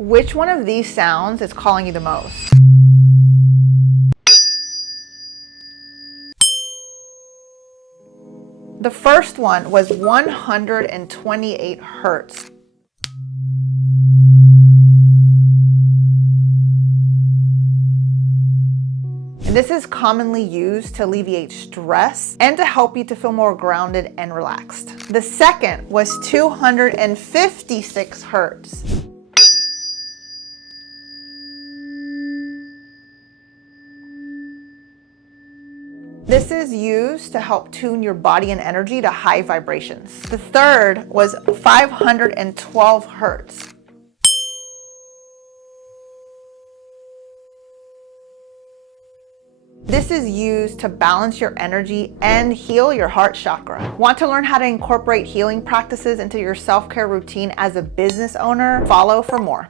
Which one of these sounds is calling you the most? The first one was 128 hertz. And this is commonly used to alleviate stress and to help you to feel more grounded and relaxed. The second was 256 hertz. This is used to help tune your body and energy to high vibrations. The third was 512 hertz. This is used to balance your energy and heal your heart chakra. Want to learn how to incorporate healing practices into your self-care routine as a business owner? Follow for more.